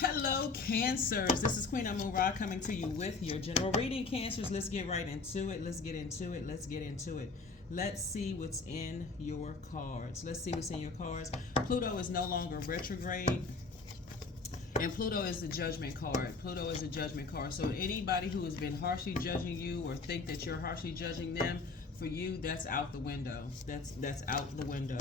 Hello, Cancers. This is Queen Amun Ra coming to you with your general reading, Cancers. Let's get right into it. Let's get into it. Let's get into it. Let's see what's in your cards. Let's see what's in your cards. Pluto is no longer retrograde. And Pluto is the judgment card. Pluto is a judgment card. So anybody who has been harshly judging you or think that you're harshly judging them, for you, that's out the window. That's out the window.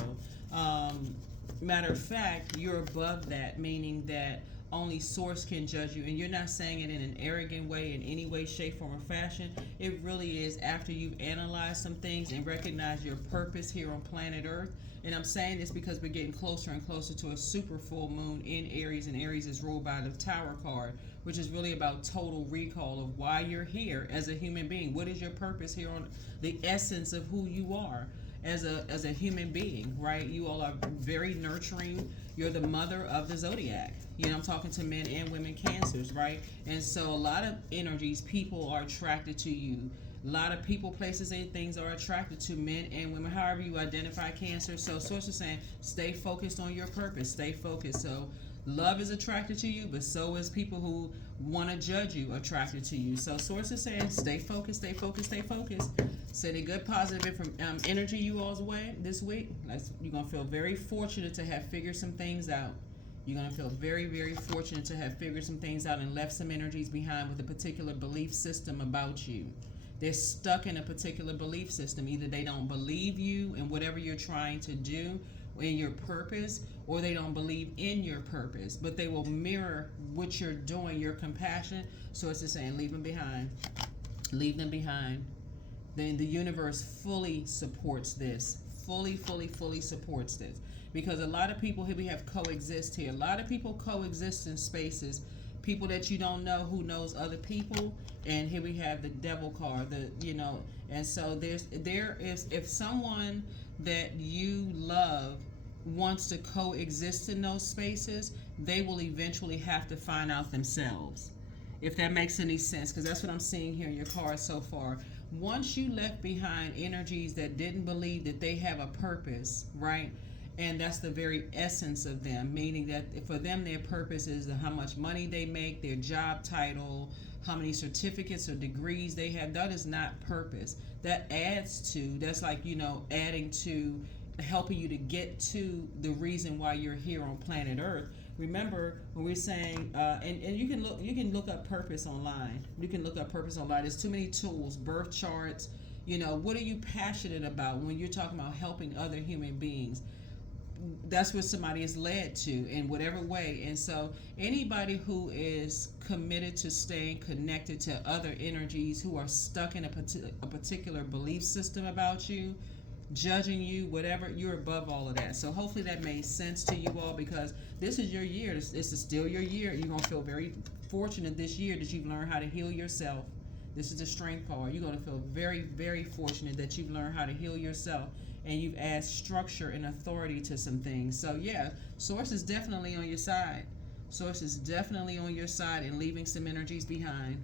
Matter of fact, you're above that, meaning that only source can judge you, and you're not saying it in an arrogant way in any way, shape, form, or fashion. It really is after you've analyzed some things and recognized your purpose here on planet Earth. And I'm saying this because we're getting closer and closer to a super full moon in Aries, and Aries is ruled by the Tower card, which is really about total recall of why you're here as a human being. What is your purpose here on the essence of who you are as a human being, right? You all are very nurturing. You're the mother of the zodiac. You know, I'm talking to men and women Cancers, right? And so a lot of energies, people are attracted to you. A lot of people, places, and things are attracted to men and women, however you identify Cancer. So source is saying, stay focused on your purpose. Stay focused. So love is attracted to you, but so is people who want to judge you attracted to you. So source is saying, stay focused, stay focused, stay focused. Sending good positive energy you all's way this week. You're going to feel very fortunate to have figured some things out. You're going to feel very, very fortunate to have figured some things out and left some energies behind with a particular belief system about you. They're stuck in a particular belief system. Either they don't believe you and whatever you're trying to do in your purpose, or they don't believe in your purpose, but they will mirror what you're doing, your compassion. So it's just saying, leave them behind. Leave them behind. Then the universe fully supports this. Fully supports this. Because a lot of people here, we have coexist here. A lot of people coexist in spaces. People that you don't know who knows other people. And here we have the devil card, and so there is, if someone that you love wants to coexist in those spaces, they will eventually have to find out themselves. If that makes any sense, because that's what I'm seeing here in your cards so far. Once you left behind energies that didn't believe that they have a purpose, right? And that's the very essence of them, meaning that for them, their purpose is how much money they make, their job title, how many certificates or degrees they have. That is not purpose. That adds to, that's like, adding to, helping you to get to the reason why you're here on planet Earth. Remember when we're saying, and you can look up purpose online. You can look up purpose online. There's too many tools, birth charts. What are you passionate about when you're talking about helping other human beings? That's what somebody is led to in whatever way. And so anybody who is committed to staying connected to other energies who are stuck in a particular belief system about you, judging you, whatever, you're above all of that. So hopefully that made sense to you all, because this is your year. This is still your year. You're going to feel very fortunate this year that you've learned how to heal yourself. This is the strength card. You're going to feel very, very fortunate that you've learned how to heal yourself, and you've added structure and authority to some things. So yeah, source is definitely on your side. Source is definitely on your side and leaving some energies behind.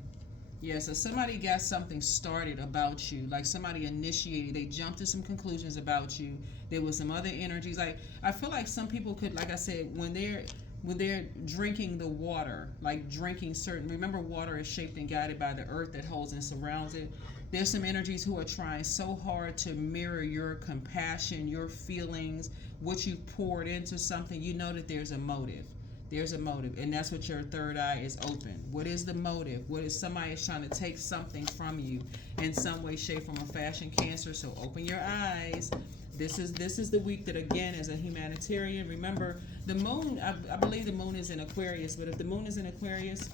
Yeah, so somebody got something started about you, like somebody initiated, they jumped to some conclusions about you. There was some other energies. Like, I feel like some people could, like I said, when they're drinking the water, like drinking remember water is shaped and guided by the earth that holds and surrounds it. There's some energies who are trying so hard to mirror your compassion, your feelings, what you poured into something. You know that there's a motive. There's a motive, and that's what your third eye is open. What is the motive? What is somebody is trying to take something from you in some way, shape, form, or fashion, Cancer? So open your eyes. This is the week that, again, as a humanitarian, remember the moon. I believe the moon is in Aquarius, but if the moon is in Aquarius,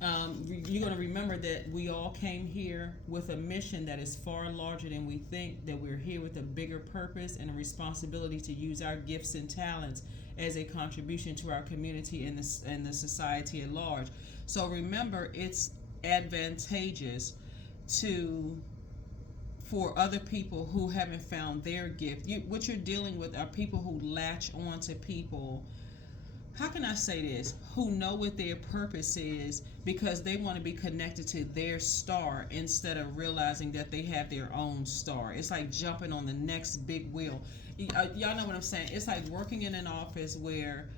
you're going to remember that we all came here with a mission that is far larger than we think, that we're here with a bigger purpose and a responsibility to use our gifts and talents as a contribution to our community and the society at large. So remember, it's advantageous for other people who haven't found their gift. What you're dealing with are people who latch on to people, how can I say this, who know what their purpose is because they want to be connected to their star instead of realizing that they have their own star. It's like jumping on the next big wheel. Y'all know what I'm saying? It's like working in an office where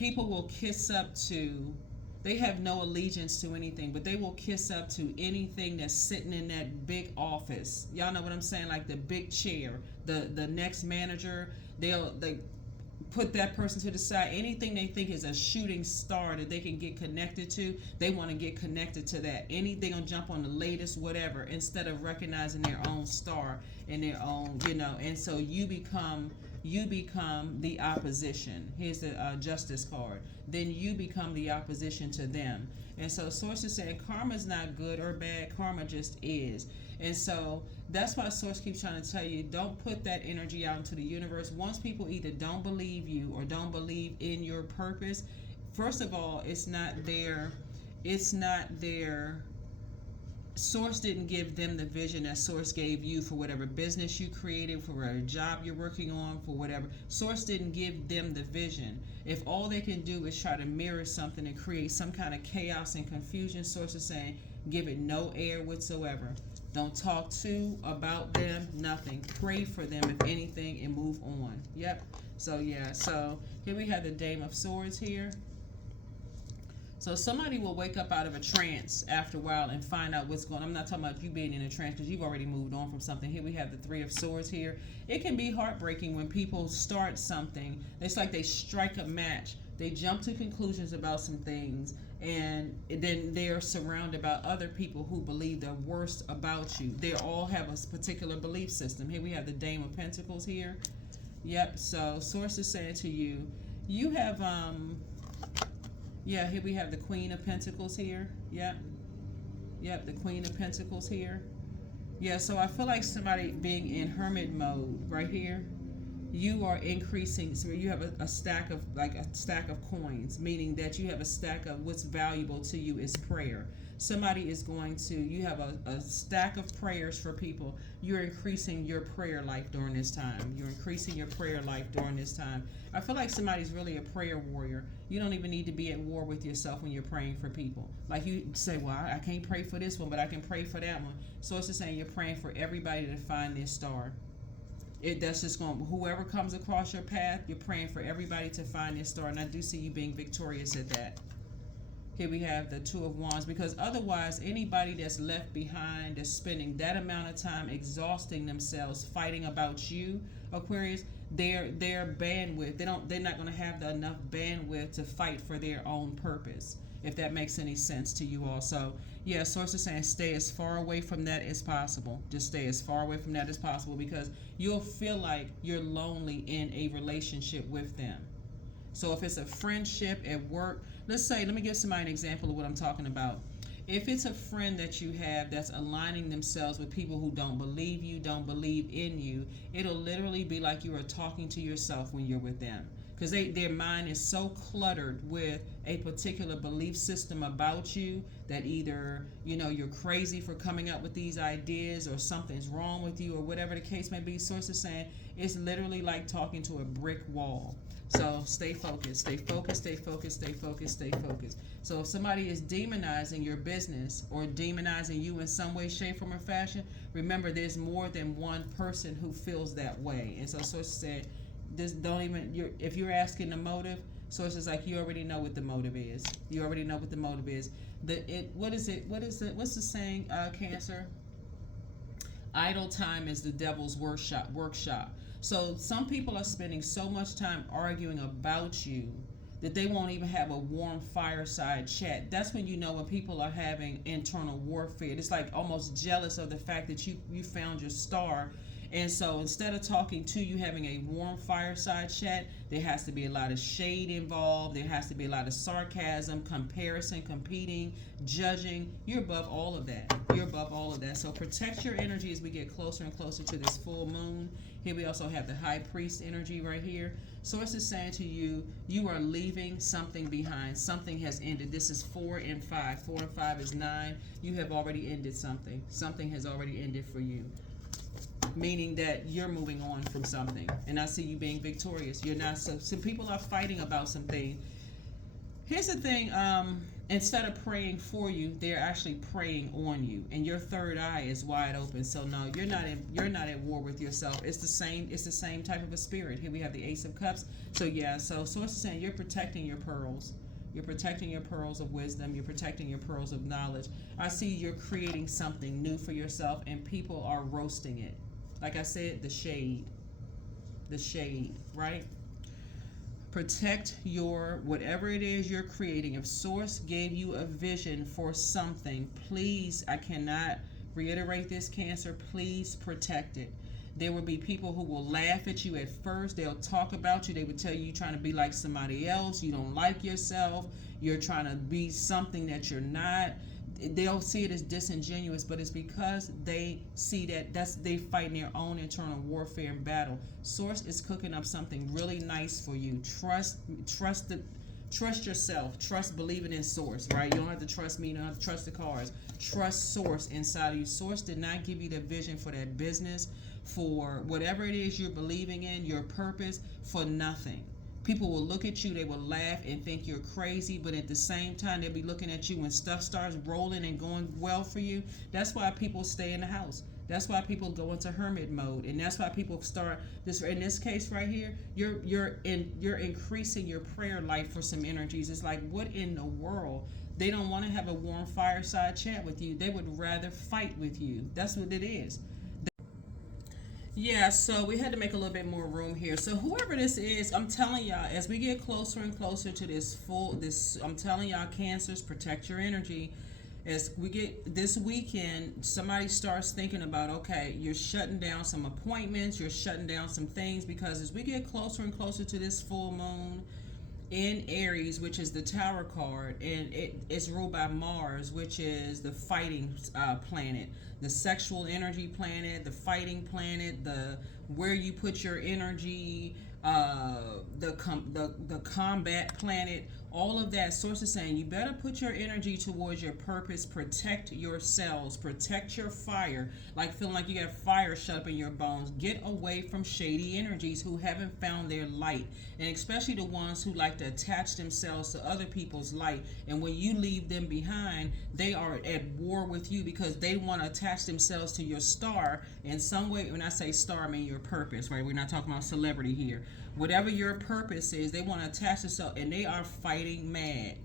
people will kiss up to, they have no allegiance to anything, but they will kiss up to anything that's sitting in that big office. Y'all know what I'm saying? Like the big chair, the next manager, they put that person to the side. Anything they think is a shooting star that they can get connected to, they want to get connected to that. Anything will jump on the latest whatever, instead of recognizing their own star and their own, and so you become the opposition. Here's the justice card. Then you become the opposition to them. And so Source is saying karma's not good or bad, karma just is. And so that's why Source keeps trying to tell you, don't put that energy out into the universe. Once people either don't believe you or don't believe in your purpose, first of all, it's not their Source didn't give them the vision that Source gave you for whatever business you created, for whatever job you're working on, for whatever. Source didn't give them the vision. If all they can do is try to mirror something and create some kind of chaos and confusion, Source is saying, give it no air whatsoever. Don't talk about them, nothing. Pray for them, if anything, and move on. Yep. So, yeah. So, here we have the Dame of Swords here. So somebody will wake up out of a trance after a while and find out what's going on. I'm not talking about you being in a trance because you've already moved on from something. Here we have the Three of Swords here. It can be heartbreaking when people start something. It's like they strike a match. They jump to conclusions about some things, and then they're surrounded by other people who believe the worst about you. They all have a particular belief system. Here we have the Dame of Pentacles here. Yep, so Source is saying to you, you have, here we have the Queen of Pentacles here. Yep, the Queen of Pentacles here. Yeah, so I feel like somebody being in hermit mode right here. You are increasing, so you have a stack of coins, meaning that you have a stack of what's valuable to you is prayer. Somebody is going to, you have a stack of prayers for people. You're increasing your prayer life during this time. You're increasing your prayer life during this time. I feel like somebody's really a prayer warrior. You don't even need to be at war with yourself when you're praying for people. Like you say, well, I can't pray for this one, but I can pray for that one. So it's just saying you're praying for everybody to find their star. That's just going, whoever comes across your path, you're praying for everybody to find their star. And I do see you being victorious at that. Here we have the Two of Wands, because otherwise anybody that's left behind, that's spending that amount of time exhausting themselves fighting about you, Aquarius, their bandwidth, they're not going to have enough bandwidth to fight for their own purpose, if that makes any sense to you all. So yeah, Source is saying stay as far away from that as possible. Just stay as far away from that as possible, because you'll feel like you're lonely in a relationship with them. So if it's a friendship at work, let me give somebody an example of what I'm talking about. If it's a friend that you have that's aligning themselves with people who don't believe you, don't believe in you, it'll literally be like you are talking to yourself when you're with them. Because their mind is so cluttered with a particular belief system about you that either, you're crazy for coming up with these ideas, or something's wrong with you, or whatever the case may be. Source is saying it's literally like talking to a brick wall. So stay focused, stay focused, stay focused, stay focused, stay focused. So if somebody is demonizing your business or demonizing you in some way, shape, form, or fashion, remember there's more than one person who feels that way. And so Source said, if you're asking the motive, Source is like, you already know what the motive is. You already know what the motive is. What's the saying, Cancer? Idle time is the devil's workshop. So some people are spending so much time arguing about you that they won't even have a warm fireside chat. That's when when people are having internal warfare. It's like almost jealous of the fact that you found your star. And so instead of talking to you, having a warm fireside chat, there has to be a lot of shade involved. There has to be a lot of sarcasm, comparison, competing, judging. You're above all of that. You're above all of that. So protect your energy as we get closer and closer to this full moon. Here we also have the High Priest energy right here. Source is saying to you, you are leaving something behind. Something has ended. This is 4 and 5. 4 and 5 is 9. You have already ended something. Something has already ended for you. Meaning that you're moving on from something. And I see you being victorious. You're not some people are fighting about something. Here's the thing. Instead of praying for you, they're actually praying on you, and your third eye is wide open. So no, you're not at war with yourself. It's the same. It's the same type of a spirit. Here we have the Ace of Cups. So yeah. So source is saying you're protecting your pearls. You're protecting your pearls of wisdom. You're protecting your pearls of knowledge. I see you're creating something new for yourself, and people are roasting it. Like I said, the shade, right? Protect your whatever it is you're creating. If source gave you a vision for something, please, I cannot reiterate this, Cancer, please protect it. There will be people who will laugh at you at first. They'll talk about you. They would tell you you're trying to be like somebody else. You don't like yourself. You're trying to be something that you're not. They'll see it as disingenuous, but it's because they see that they fighting their own internal warfare and battle. Source is cooking up something really nice for you. Trust yourself. Trust believing in source, right? You don't have to trust me. You don't have to trust the cards. Trust source inside of you. Source did not give you the vision for that business, for whatever it is you're believing in, your purpose, for nothing. People will look at you, they will laugh and think you're crazy, but at the same time, they'll be looking at you when stuff starts rolling and going well for you. That's why people stay in the house. That's why people go into hermit mode, and that's why people start this. In this case right here, you're increasing your prayer life for some energies. It's like, what in the world? They don't want to have a warm fireside chat with you. They would rather fight with you. That's what it is. Yeah, so we had to make a little bit more room here. So whoever this is, I'm telling y'all, as we get closer and closer to I'm telling y'all, Cancers, protect your energy. As we get this weekend, somebody starts thinking about, okay, you're shutting down some appointments, you're shutting down some things, because as we get closer and closer to this full moon in Aries, which is the Tower card, and it's ruled by Mars, which is the fighting planet, the sexual energy planet, the fighting planet, the where you put your energy, the combat planet. All of that. Source is saying you better put your energy towards your purpose. Protect yourselves. Protect your fire. Like feeling like you got fire shut up in your bones. Get away from shady energies who haven't found their light, and especially the ones who like to attach themselves to other people's light. And when you leave them behind, they are at war with you because they want to attach themselves to your star in some way. When I say star, I mean your purpose, right? We're not talking about celebrity here. Whatever your purpose is, they want to attach themselves, and they are fighting mad.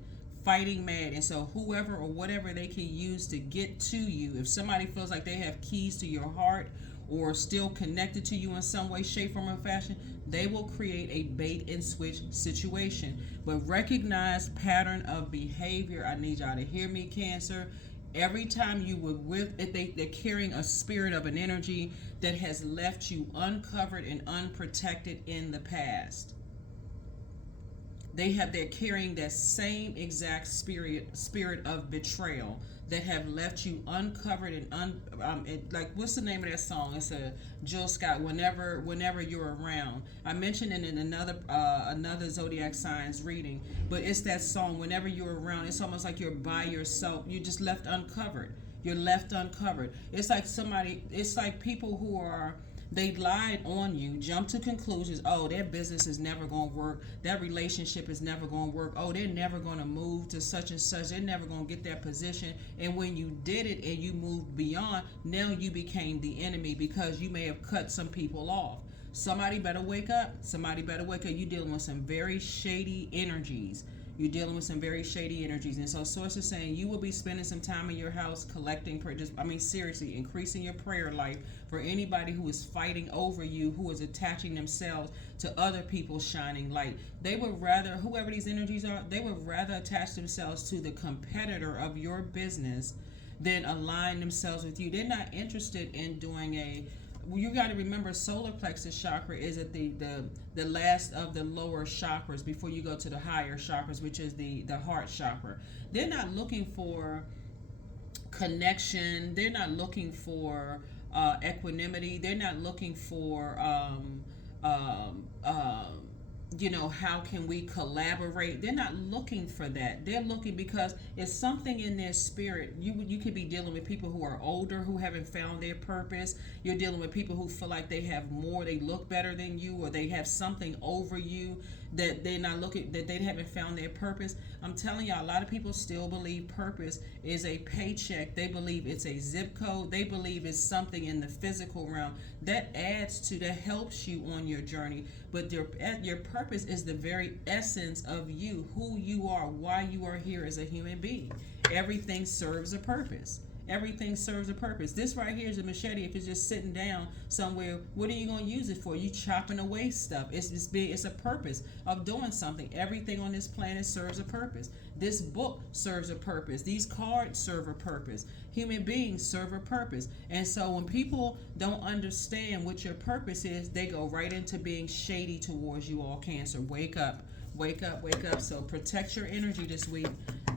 And so whoever or whatever they can use to get to you, if somebody feels like they have keys to your heart or still connected to you in some way, shape, form, or fashion, they will create a bait and switch situation. But recognize pattern of behavior. I need y'all to hear me, Cancer. Every time you were with it, they're carrying a spirit of an energy that has left you uncovered and unprotected in the past. They're carrying that same exact spirit of betrayal that have left you uncovered and like, what's the name of that song? It's a Jill Scott, whenever you're around. I mentioned it in another Zodiac Signs reading, but it's that song, whenever you're around. It's almost like you're by yourself. You're just left uncovered. You're left uncovered. It's like people who are, they lied on you, jumped to conclusions. Oh, their business is never going to work. That relationship is never going to work. Oh, they're never going to move to such and such. They're never going to get that position. And when you did it and you moved beyond, now you became the enemy because you may have cut some people off. Somebody better wake up. You're dealing with some very shady energies. And so source is saying you will be spending some time in your house collecting, seriously, increasing your prayer life for anybody who is fighting over you, who is attaching themselves to other people's shining light. They would rather, whoever these energies are, they would rather attach themselves to the competitor of your business than align themselves with you. They're not interested in doing you got to remember, solar plexus chakra is at the last of the lower chakras before you go to the higher chakras, which is the heart chakra. They're not looking for connection. They're not looking for equanimity. They're not looking for how can we collaborate? They're not looking for that. They're looking because it's something in their spirit. You could be dealing with people who are older, who haven't found their purpose. You're dealing with people who feel like they have more, they look better than you, or they have something over you. that they're not looking, that they haven't found their purpose. I'm telling y'all, a lot of people still believe purpose is a paycheck. They believe it's a zip code. They believe it's something in the physical realm that adds to, that helps you on your journey. But your purpose is the very essence of you, who you are, why you are here as a human being. Everything serves a purpose. Everything serves a purpose. This right here is a machete. If it's just sitting down somewhere, what are you going to use it for? You chopping away stuff. It's a purpose of doing something. Everything on this planet serves a purpose. This book serves a purpose. These cards serve a purpose. Human beings serve a purpose. And so when people don't understand what your purpose is, they go right into being shady towards you all, Cancer. Wake up. Wake up, wake up. So protect your energy this week.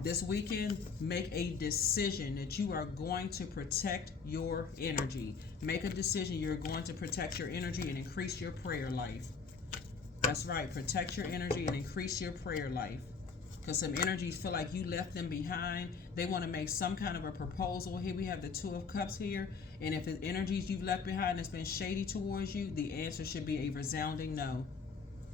This weekend, make a decision that you are going to protect your energy. Make a decision you're going to protect your energy and increase your prayer life. That's right. Protect your energy and increase your prayer life. Because some energies feel like you left them behind. They want to make some kind of a proposal. Here we have the Two of Cups here. And if it's energies you've left behind that's been shady towards you, the answer should be a resounding no.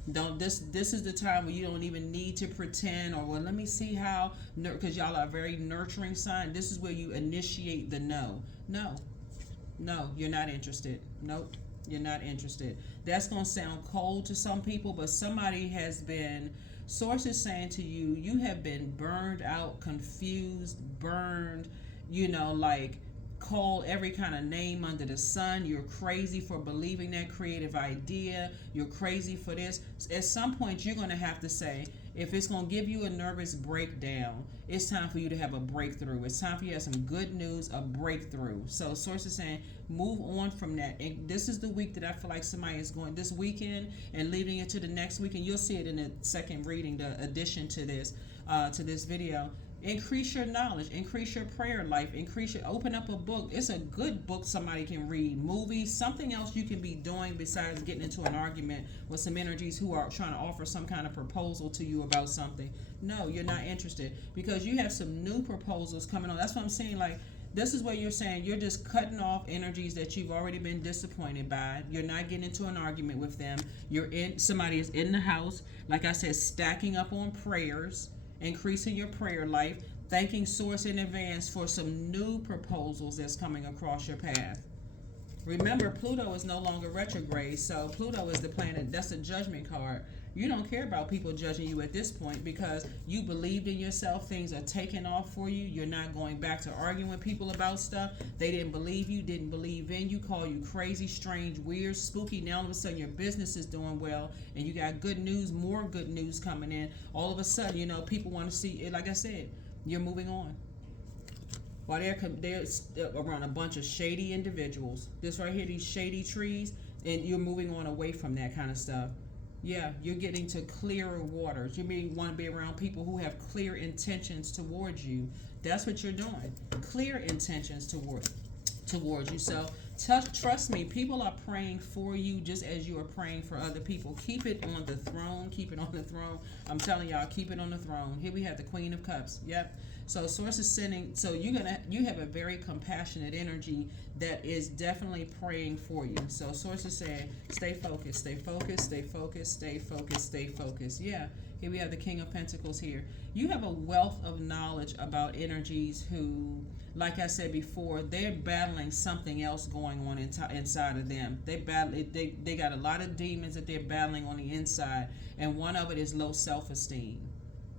This is the time where you don't even need to pretend, or well, let me see how, because y'all are a very nurturing sign. This is where you initiate the no. No, you're not interested. Nope, you're not interested. That's going to sound cold to some people, but somebody has been, sources saying to you, you have been burned out, confused, burned, like call every kind of name under the sun. You're crazy for believing that creative idea. You're crazy for this. At some point, you're going to have to say, if it's going to give you a nervous breakdown, it's time for you to have a breakthrough. It's time for you to have some good news, a breakthrough. So sources saying, move on from that. And this is the week that I feel like somebody is going, this weekend and leading into the next week. And you'll see it in the second reading, the addition to this video. Increase your knowledge, increase your prayer life, open up a book. It's a good book somebody can read, movies, something else you can be doing besides getting into an argument with some energies who are trying to offer some kind of proposal to you about something. No, you're not interested because you have some new proposals coming on. That's what I'm saying. Like, this is what you're saying. You're just cutting off energies that you've already been disappointed by. You're not getting into an argument with them. Somebody is in the house, like I said, stacking up on prayers, increasing your prayer life, thanking Source in advance for some new proposals that's coming across your path. Remember, Pluto is no longer retrograde, so Pluto is the planet, that's a judgment card. You don't care about people judging you at this point because you believed in yourself. Things are taking off for you. You're not going back to arguing with people about stuff. They didn't believe you, didn't believe in you, call you crazy, strange, weird, spooky. Now all of a sudden your business is doing well and you got good news, more good news coming in. All of a sudden, people want to see it. Like I said, you're moving on. While they're around a bunch of shady individuals. This right here, these shady trees, and you're moving on away from that kind of stuff. Yeah, you're getting to clearer waters. You may want to be around people who have clear intentions towards you. That's what you're doing. Clear intentions towards you. So trust me, people are praying for you just as you are praying for other people. Keep it on the throne. Keep it on the throne. I'm telling y'all, keep it on the throne. Here we have the Queen of Cups. Yep. So Source is sending. So you have a very compassionate energy that is definitely praying for you. So Source is saying, stay focused, stay focused, stay focused, stay focused, stay focused. Yeah. Here we have the King of Pentacles here. You have a wealth of knowledge about energies who, like I said before, they're battling something else going on inside of them. They got a lot of demons that they're battling on the inside, and one of it is low self-esteem.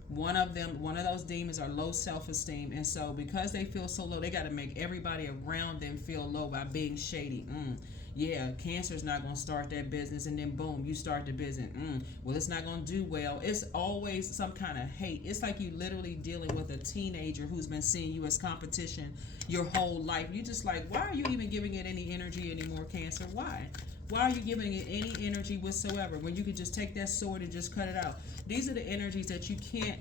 One of those demons are low self-esteem, and so because they feel so low, they got to make everybody around them feel low by being shady. Yeah, Cancer's not going to start that business, and then boom, you start the business. Well, it's not going to do well. It's always some kind of hate. It's like you literally dealing with a teenager who's been seeing you as competition your whole life. You just like, why are you even giving it any energy anymore, Cancer? Why? Why are you giving it any energy whatsoever when you could just take that sword and just cut it out? These are the energies that you can't.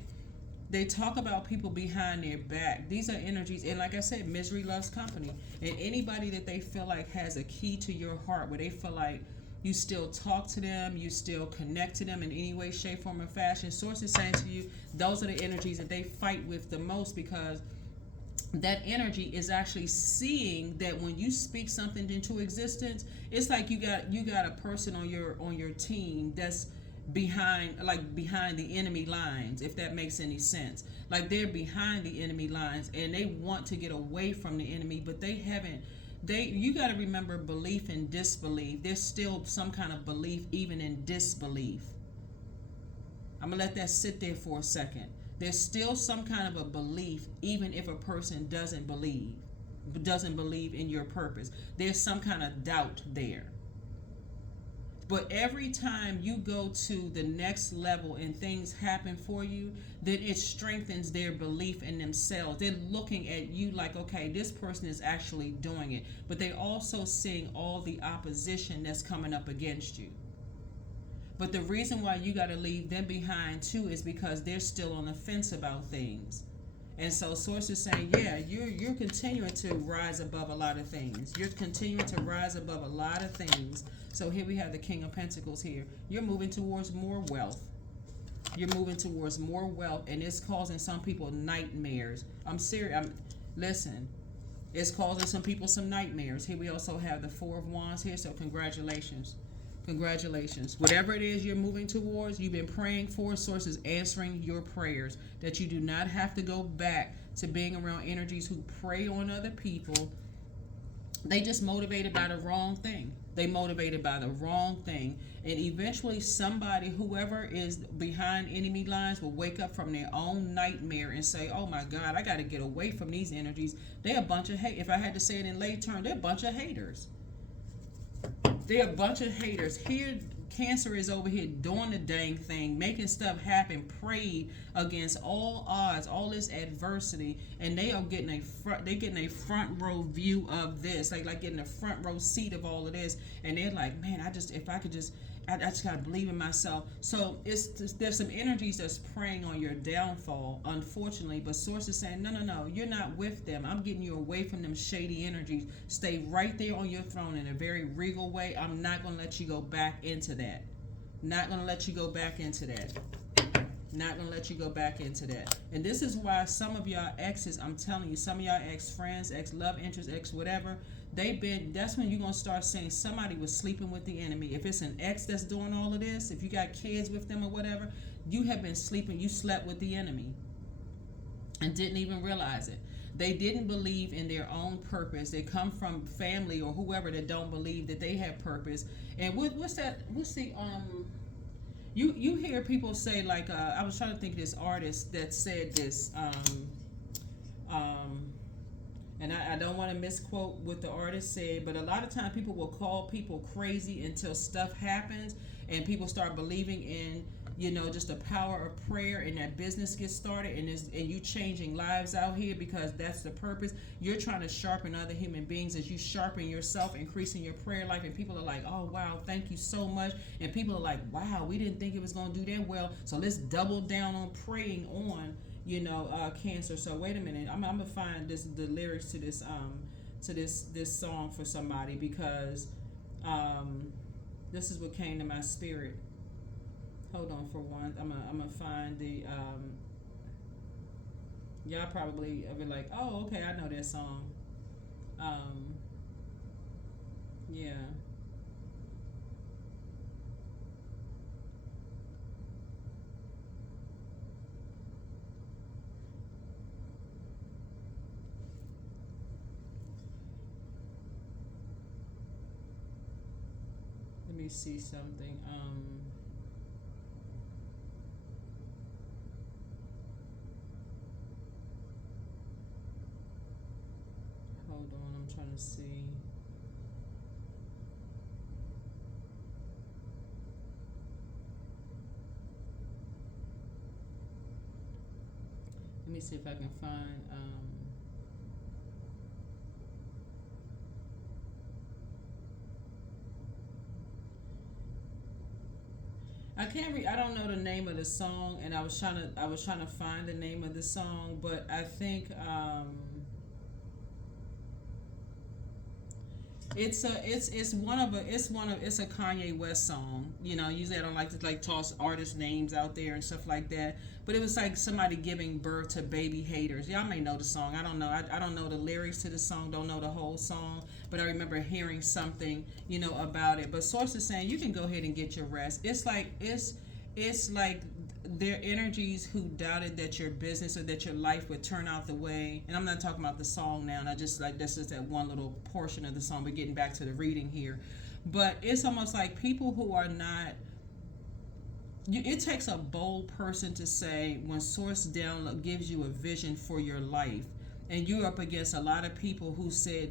They talk about people behind their back. These are energies, and like I said, misery loves company. And anybody that they feel like has a key to your heart, where they feel like you still talk to them, you still connect to them in any way, shape, form, or fashion. Source is saying to you, those are the energies that they fight with the most, because that energy is actually seeing that when you speak something into existence, it's like you got a person on your team that's behind the enemy lines, if that makes any sense. Like they're behind the enemy lines and they want to get away from the enemy, but they haven't. You got to remember, belief and disbelief. There's still some kind of belief even in disbelief. I'm gonna let that sit there for a second. There's still some kind of a belief even if a person doesn't believe in your purpose. There's some kind of doubt there. But every time you go to the next level and things happen for you, then it strengthens their belief in themselves. They're looking at you like, okay, this person is actually doing it. But they're also seeing all the opposition that's coming up against you. But the reason why you got to leave them behind too is because they're still on the fence about things. And so Source is saying, yeah, you're continuing to rise above a lot of things. You're continuing to rise above a lot of things. So here we have the King of Pentacles here. You're moving towards more wealth. You're moving towards more wealth, and it's causing some people nightmares. I'm serious. Listen, it's causing some people some nightmares. Here we also have the Four of Wands here, so congratulations. Congratulations. Whatever it is you're moving towards, you've been praying for, Source is answering your prayers. That you do not have to go back to being around energies who prey on other people. They just motivated by the wrong thing. They motivated by the wrong thing. And eventually somebody, whoever is behind enemy lines, will wake up from their own nightmare and say, oh my God, I got to get away from these energies. They're a bunch of hate. If I had to say it in lay terms, they're a bunch of haters. They're a bunch of haters. Here, Cancer is over here doing the dang thing, making stuff happen, prayed against all odds, all this adversity, and they are getting a front row view of this, like getting a front row seat of all of this, and they're like, man, I just gotta believe in myself. So there's some energies that's preying on your downfall, unfortunately. But Source is saying, no, you're not with them. I'm getting you away from them shady energies. Stay right there on your throne in a very regal way. I'm not gonna let you go back into that. Not gonna let you go back into that. Not gonna let you go back into that. And this is why some of y'all exes, I'm telling you, some of y'all ex-friends, ex-love interests, ex-whatever, that's when you're going to start saying somebody was sleeping with the enemy. If it's an ex that's doing all of this, if you got kids with them or whatever, you have been sleeping, you slept with the enemy and didn't even realize it. They didn't believe in their own purpose. They come from family or whoever that don't believe that they have purpose. And what's the you hear people say, like, I was trying to think of this artist that said this, and I don't want to misquote what the artist said, but a lot of times people will call people crazy until stuff happens and people start believing in, just the power of prayer, and that business gets started, and you changing lives out here because that's the purpose. You're trying to sharpen other human beings as you sharpen yourself, increasing your prayer life, and people are like, oh wow, thank you so much. And people are like, wow, we didn't think it was going to do that well, so let's double down on praying on Cancer. So wait a minute, I'm gonna find the lyrics to this this song for somebody, because this is what came to my spirit. Hold on for one. I'm gonna find the y'all probably be like, oh okay, I know that song. Yeah. Let me see something. Hold on, I'm trying to see. Let me see if I can find. I don't know the name of the song, and I was trying to find the name of the song, but I think it's a Kanye West song. Usually I don't like to toss artist names out there and stuff like that. But it was like somebody giving birth to baby haters. Y'all may know the song. I don't know. I don't know the lyrics to the song. Don't know the whole song. But I remember hearing something, about it. But Source is saying you can go ahead and get your rest. It's It's like their energies who doubted that your business or that your life would turn out the way. And I'm not talking about the song now, and I just like that's just that one little portion of the song. We're getting back to the reading here. But it's almost like people who are not, it takes a bold person to say when source down gives you a vision for your life, and you're up against a lot of people who said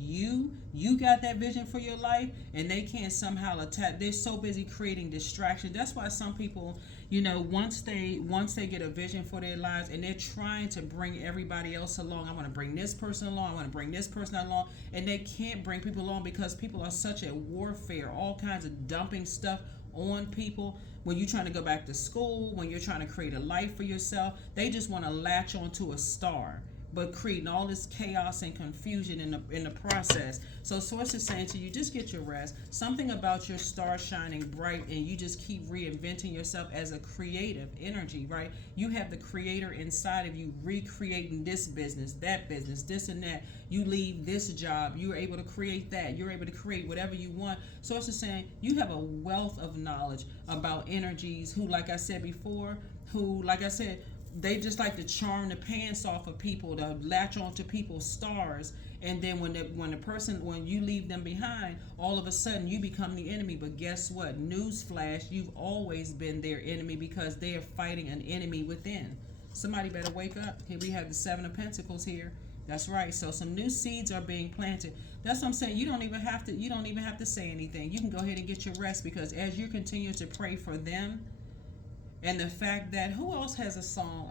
you got that vision for your life, and they can't somehow attack. They're so busy creating distraction. That's why some people, once they get a vision for their lives and they're trying to bring everybody else along. I want to bring this person along, I want to bring this person along, and they can't bring people along because people are such at warfare, all kinds of dumping stuff on people. When you're trying to go back to school, when you're trying to create a life for yourself, they just want to latch onto a star, but creating all this chaos and confusion in the process. So source is saying to you, just get your rest. Something about your star shining bright, and you just keep reinventing yourself as a creative energy, right? You have the creator inside of you, recreating this business, that business, this and that. You leave this job, you're able to create that. You're able to create whatever you want. Source is saying you have a wealth of knowledge about energies who, like I said before, they just like to charm the pants off of people, to latch onto people's stars, and then when you leave them behind, all of a sudden you become the enemy. But guess what? Newsflash, you've always been their enemy because they are fighting an enemy within. Somebody better wake up. Here we have the Seven of Pentacles here. That's right. So some new seeds are being planted. That's what I'm saying. You don't even have to say anything. You can go ahead and get your rest, because as you continue to pray for them, and the fact that, who else has a song?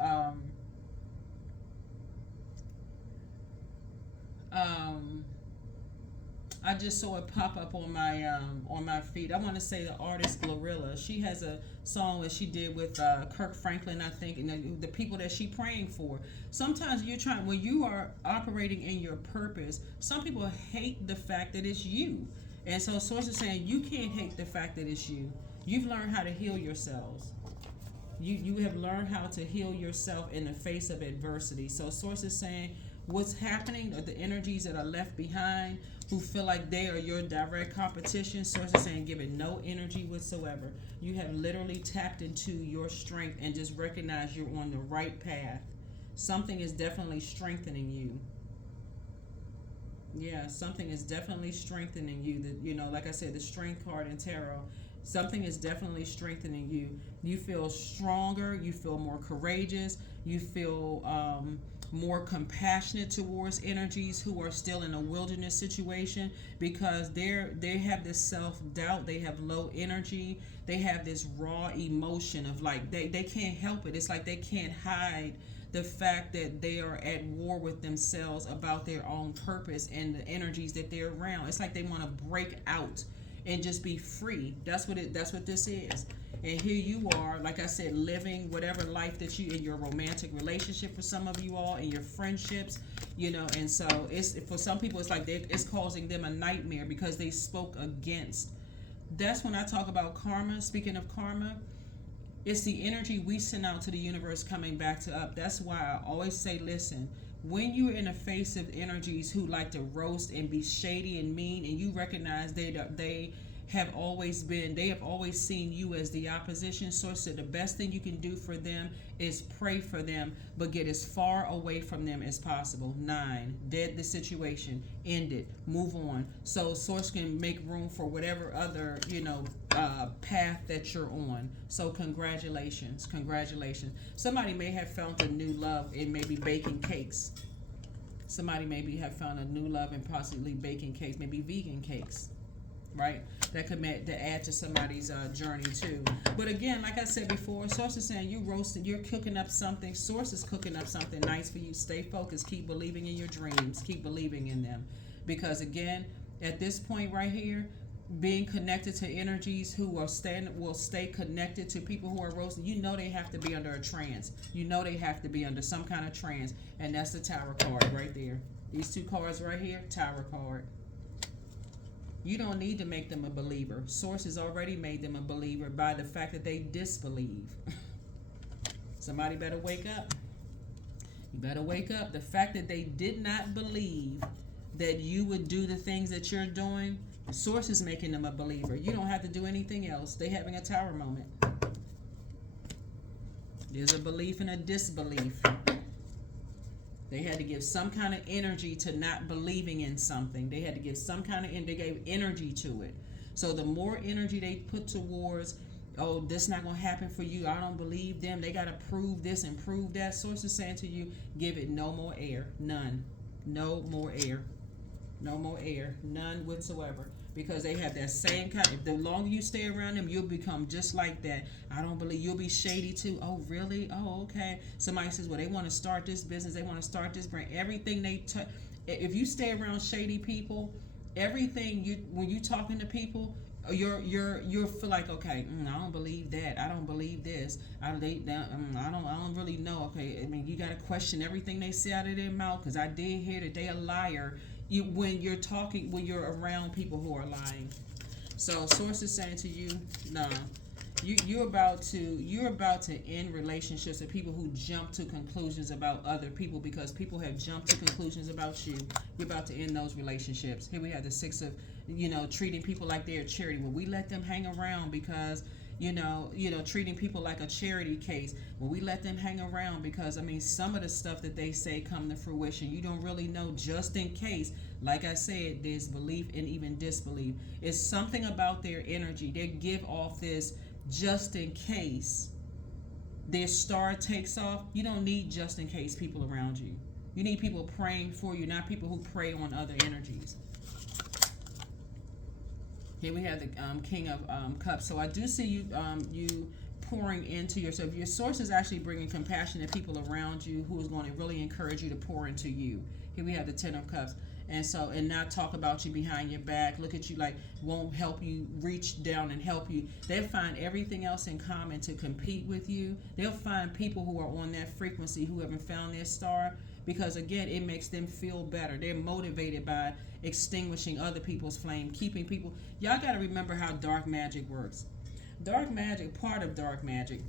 I just saw it pop up on my feed. I want to say the artist Glorilla. She has a song that she did with Kirk Franklin, I think, and the people that she praying for. Sometimes when you are operating in your purpose, some people hate the fact that it's you. And so Source is saying you can't hate the fact that it's you. You've learned how to heal yourselves. You have learned how to heal yourself in the face of adversity. So Source is saying what's happening are the energies that are left behind who feel like they are your direct competition. Source is saying give it no energy whatsoever. You have literally tapped into your strength and just recognize you're on the right path. Something is definitely strengthening you. Yeah, something is definitely strengthening you. Like I said, the Strength card in tarot. Something is definitely strengthening you. You feel stronger. You feel more courageous. You feel more compassionate towards energies who are still in a wilderness situation, because they have this self-doubt. They have low energy. They have this raw emotion of like they can't help it. It's like they can't hide the fact that they are at war with themselves about their own purpose and the energies that they're around. It's like they want to break out and just be free. That's what this is. And here you are, like I said, living whatever life that you, in your romantic relationship, for some of you all, in your friendships, and so it's, for some people, it's like it's causing them a nightmare because they spoke against. That's when I talk about karma. Speaking of karma, it's the energy we send out to the universe coming back to up. That's why I always say, listen, when you're in the face of energies who like to roast and be shady and mean, and you recognize they have always seen you as the opposition, Source said the best thing you can do for them is pray for them, but get as far away from them as possible. 9, dead the situation, end it, move on, so Source can make room for whatever other path that you're on. So congratulations. Somebody may have found a new love in maybe baking cakes. Somebody maybe have found a new love in possibly baking cakes, maybe vegan cakes, right? That could add to somebody's journey too. But again, like I said before, Source is saying you're cooking up something. Source is cooking up something nice for you. Stay focused. Keep believing in your dreams. Keep believing in them. Because again, at this point right here, being connected to energies who will stay connected to people who are roasting, they have to be under a trance. They have to be under some kind of trance. And that's the Tower card right there. These two cards right here, Tower card. You don't need to make them a believer. Source has already made them a believer by the fact that they disbelieve. Somebody better wake up. You better wake up. The fact that they did not believe that you would do the things that you're doing, Source is making them a believer. You don't have to do anything else. They're having a Tower moment. There's a belief and a disbelief. They had to give some kind of energy to not believing in something. They had to give some kind of, they gave energy to it. So the more energy they put towards, oh, this not going to happen for you, I don't believe them, they got to prove this and prove that. Source is saying to you, give it no more air. None. No more air. No more air. None whatsoever. Because they have that same kind of, the longer you stay around them, you'll become just like that. I don't believe, you'll be shady too. Oh, really? Oh, okay. Somebody says, well, they want to start this business, they want to start this brand. Everything they touch, if you stay around shady people, everything you, when you talking to people, you're feel like, okay, I don't believe that, I don't believe this, I don't really know. Okay, I mean, you got to question everything they say out of their mouth, because I did hear that they a liar. When you're talking, when you're around people who are lying. So source is saying to you, no, you're about to end relationships with people who jump to conclusions about other people, because people have jumped to conclusions about you. You're about to end those relationships. Here we have the 6 of, treating people like they're a charity. Well, we let them hang around because treating people like a charity case. Well, we let them hang around because, I mean, some of the stuff that they say come to fruition. You don't really know, just in case. Like I said, there's belief and even disbelief. It's something about their energy. They give off this just in case their star takes off. You don't need just in case people around you. You need people praying for you, not people who prey on other energies. Here we have the King of Cups. So I do see you you pouring into yourself. Your source is actually bringing compassionate people around you who is going to really encourage you to pour into you. Here we have the 10 of Cups. And not talk about you behind your back, look at you like won't help you, reach down and help you. They'll find everything else in common to compete with you. They'll find people who are on that frequency who haven't found their star, because again, it makes them feel better. They're motivated by extinguishing other people's flame, keeping people. Y'all got to remember how dark magic works. Dark magic, part of dark magic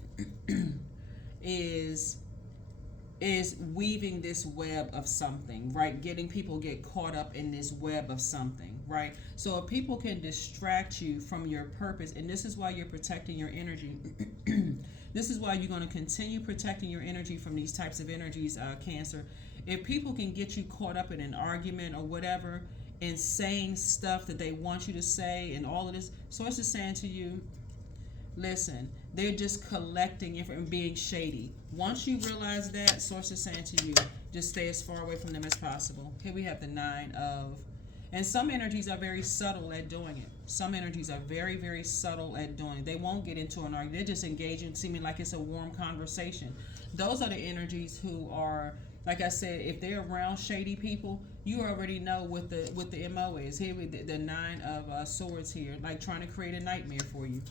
is weaving this web of something, right? Getting people get caught up in this web of something, right? So if people can distract you from your purpose, and this is why you're protecting your energy. This is why you're going to continue protecting your energy from these types of energies, Cancer. If people can get you caught up in an argument or whatever and saying stuff that they want you to say and all of this, Source is saying to you, listen, they're just collecting and being shady. Once you realize that, Source is saying to you, just stay as far away from them as possible. Here we have the 9 of, and some energies are very subtle at doing it. Some energies are very, very subtle at doing it. They won't get into an argument. They're just engaging, seeming like it's a warm conversation. Those are the energies who are, like I said, if they're around shady people, you already know what the MO is. Here we the 9 of Swords here, like trying to create a nightmare for you.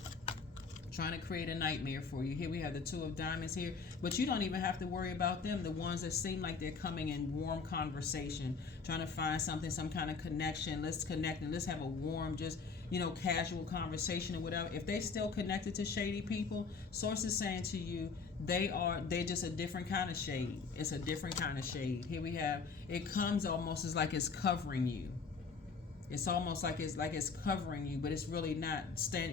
Trying to create a nightmare for you. Here we have the 2 of Diamonds here, but you don't even have to worry about them. The ones that seem like they're coming in warm conversation, trying to find something, some kind of connection. Let's connect and let's have a warm, just casual conversation or whatever. If they still connected to shady people, Source is saying to you, they're just a different kind of shade. It's a different kind of shade. Here we have, it comes almost as like it's covering you. It's almost like it's covering you, but it's really not.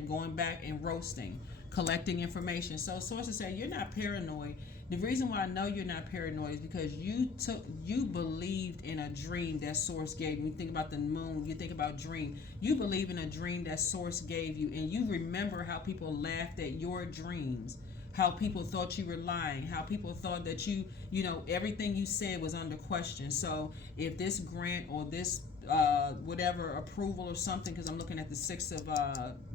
Going back and roasting, collecting information. So sources say you're not paranoid. The reason why I know you're not paranoid is because you believed in a dream that Source gave you. You think about the moon, you think about dream. You believe in a dream that Source gave you, and you remember how people laughed at your dreams, how people thought you were lying, how people thought that everything you said was under question. So if this grant or this whatever approval or something, because I'm looking at the 6 of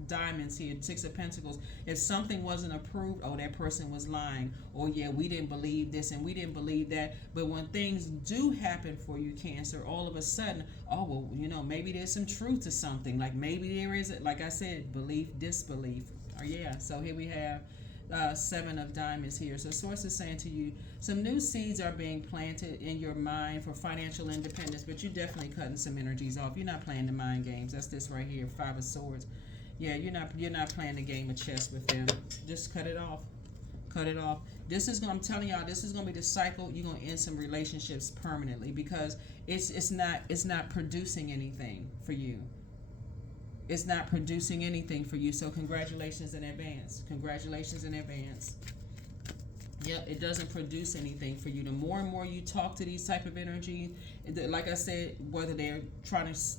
Diamonds here, 6 of Pentacles. If something wasn't approved, oh, that person was lying. Or yeah, we didn't believe this and we didn't believe that. But when things do happen for you, Cancer, all of a sudden, oh, well, maybe there's some truth to something. Like maybe there is, like I said, belief, disbelief. Oh yeah, so here we have 7 of Diamonds here. So Source is saying to you, some new seeds are being planted in your mind for financial independence, but you're definitely cutting some energies off. You're not playing the mind games. That's this right here, 5 of Swords. Yeah, you're not playing the game of chess with them. Just cut it off. Cut it off. I'm telling y'all, this is gonna be the cycle. You're gonna end some relationships permanently because it's not producing anything for you. It's not producing anything for you. So congratulations in advance. Congratulations in advance. Yep, it doesn't produce anything for you. The more and more you talk to these type of energies, like I said, whether they're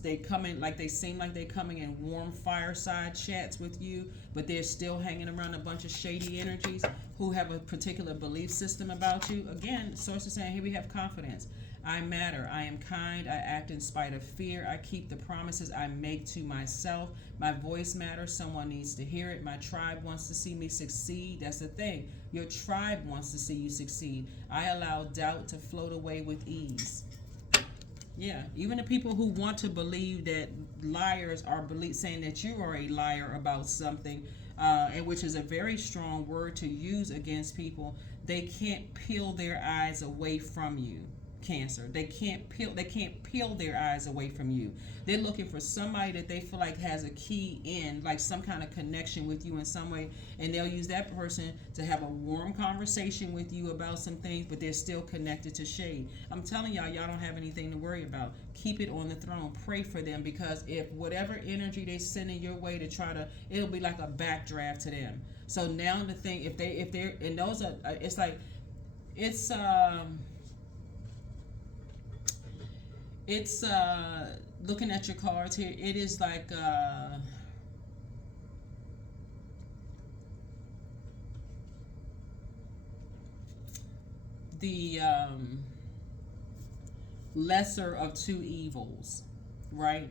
they come in like they seem like they're coming in warm fireside chats with you, but they're still hanging around a bunch of shady energies who have a particular belief system about you. Again, source is saying here we have confidence. I matter. I am kind. I act in spite of fear. I keep the promises I make to myself. My voice matters. Someone needs to hear it. My tribe wants to see me succeed. That's the thing. Your tribe wants to see you succeed. I allow doubt to float away with ease. Yeah, even the people who want to believe that liars are saying that you are a liar about something, and which is a very strong word to use against people, they can't peel their eyes away from you. Cancer, they can't peel their eyes away from you. They're looking for somebody that they feel like has a key in, like some kind of connection with you in some way, and they'll use that person to have a warm conversation with you about some things, but they're still connected to shade. I'm telling y'all don't have anything to worry about. Keep it on the throne. Pray for them, because if whatever energy they send in your way to try to, it'll be like a backdraft to them. So now the thing, if they're and those are, it's like it's looking at your cards here, it is like the lesser of two evils, right?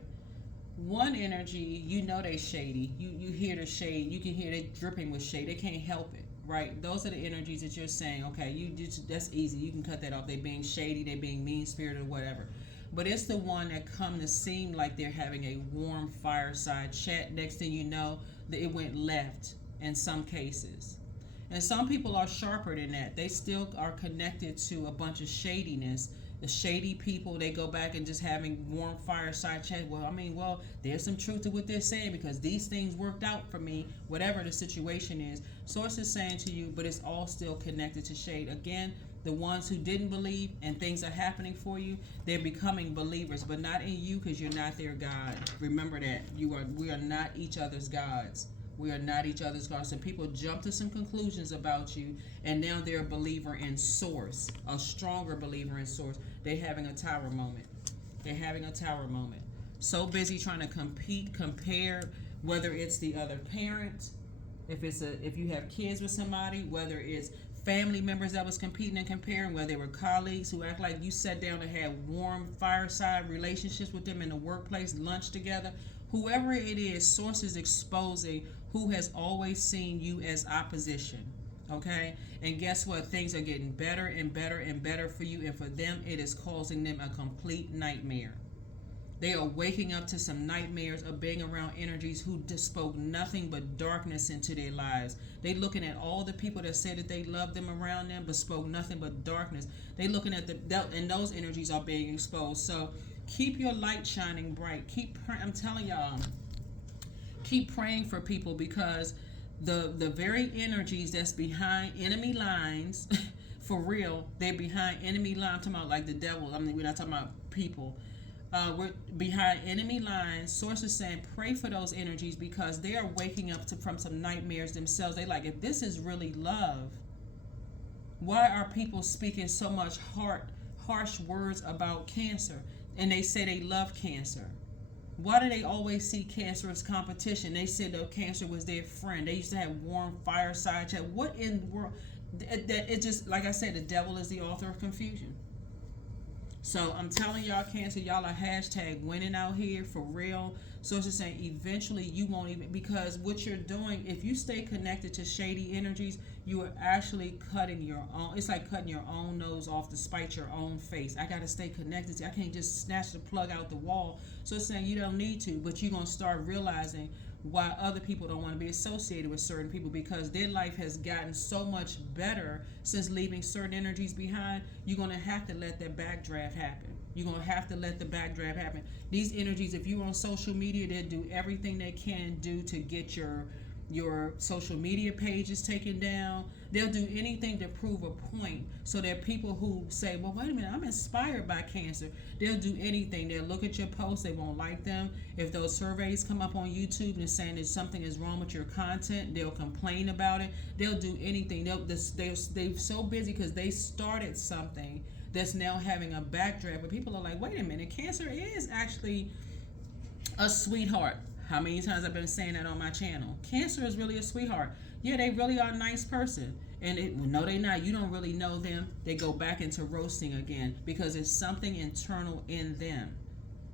One energy, they shady. You hear the shade, you can hear they dripping with shade. They can't help it, right? Those are the energies that you're saying, okay, that's easy. You can cut that off. They being shady, they being mean spirited or whatever. But it's the one that come to seem like they're having a warm fireside chat. Next thing you know, it went left in some cases. And some people are sharper than that. They still are connected to a bunch of shadiness. The shady people, they go back and just having warm fireside chat. Well, there's some truth to what they're saying because these things worked out for me, whatever the situation is. Source is saying to you, but it's all still connected to shade. Again, the ones who didn't believe and things are happening for you, they're becoming believers, but not in you because you're not their God. Remember that. We are not each other's gods. We are not each other's gods. So people jump to some conclusions about you, and now they're a believer in source, a stronger believer in source. They're having a tower moment. They're having a tower moment. So busy trying to compare, whether it's the other parent, if you have kids with somebody, whether it's family members that was competing and comparing, whether they were colleagues who act like you sat down and had warm fireside relationships with them in the workplace, lunch together. Whoever it is, source is exposing who has always seen you as opposition. Okay? And guess what? Things are getting better and better and better for you, and for them it is causing them a complete nightmare. They are waking up to some nightmares of being around energies who just spoke nothing but darkness into their lives. They looking at all the people that said that they loved them around them but spoke nothing but darkness. They looking at and those energies are being exposed. So keep your light shining bright. I'm telling y'all, keep praying for people, because the very energies that's behind enemy lines, for real, they're behind enemy lines. I'm talking about like the devil. We're not talking about people. We're behind enemy lines. Source is saying pray for those energies, because they are waking up from some nightmares themselves. They like, if this is really love, why are people speaking so much harsh words about cancer? And they say they love cancer. Why do they always see cancer as competition? They said that cancer was their friend. They used to have warm fireside chat. What in the world? It just, like I said, the devil is the author of confusion. So I'm telling y'all, Cancer, y'all are hashtag winning out here for real. So it's just saying eventually you won't even, because what you're doing, if you stay connected to shady energies, you are actually cutting your own, it's like cutting your own nose off to spite your own face. I got to stay connected to, I can't just snatch the plug out the wall. So it's saying you don't need to, but you're going to start realizing why other people don't want to be associated with certain people, because their life has gotten so much better since leaving certain energies behind. You're going to have to let that backdraft happen. You're going to have to let the backdraft happen. These energies, if you're on social media, they do everything they can do to get your social media pages taken down. They'll do anything to prove a point. So there are people who say, well, wait a minute, I'm inspired by Cancer. They'll do anything. They'll look at your posts. They won't like them. If those surveys come up on YouTube and saying that something is wrong with your content, they'll complain about it. They'll do anything. They're so busy because they started something that's now having a backdraft. But people are like, wait a minute, Cancer is actually a sweetheart. How many times I've been saying that on my channel? Cancer is really a sweetheart. Yeah, they really are a nice person. And no, they not. You don't really know them. They go back into roasting again because it's something internal in them.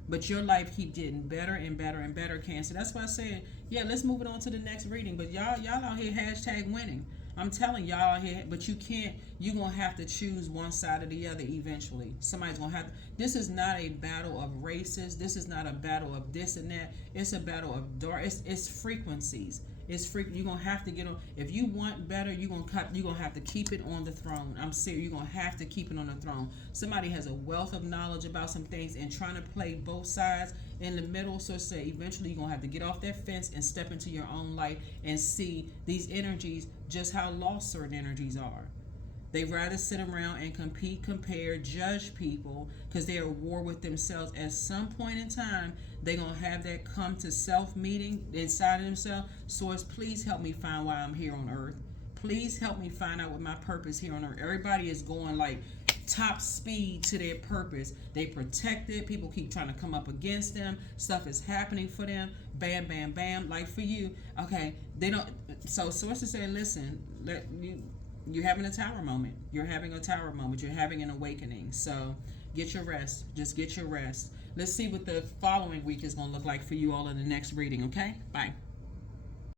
But your life keep getting better and better and better, Cancer. That's why I said, yeah, let's move it on to the next reading. But y'all out here hashtag winning. I'm telling y'all out here, but you can't. You're going to have to choose one side or the other eventually. Somebody's going to have to. This is not a battle of races. This is not a battle of this and that. It's a battle of dark. It's frequencies. You're going to have to get on. If you want better, you're going to have to keep it on the throne. I'm serious. You're going to have to keep it on the throne. Somebody has a wealth of knowledge about some things and trying to play both sides in the middle. So say eventually you're going to have to get off that fence and step into your own light and see these energies, just how lost certain energies are. They rather sit around and compete, compare, judge people because they're at war with themselves. At some point in time, they're going to have that come to self meeting inside of themselves. Source, please help me find why I'm here on earth. Please help me find out what my purpose here on earth. Everybody is going like top speed to their purpose. They protect it. People keep trying to come up against them. Stuff is happening for them. Bam, bam, bam. Like for you, okay, they don't. So sources say, listen, you're having a tower moment. You're having a tower moment. You're having an awakening. So get your rest. Just get your rest. Let's see what the following week is going to look like for you all in the next reading, okay? Bye.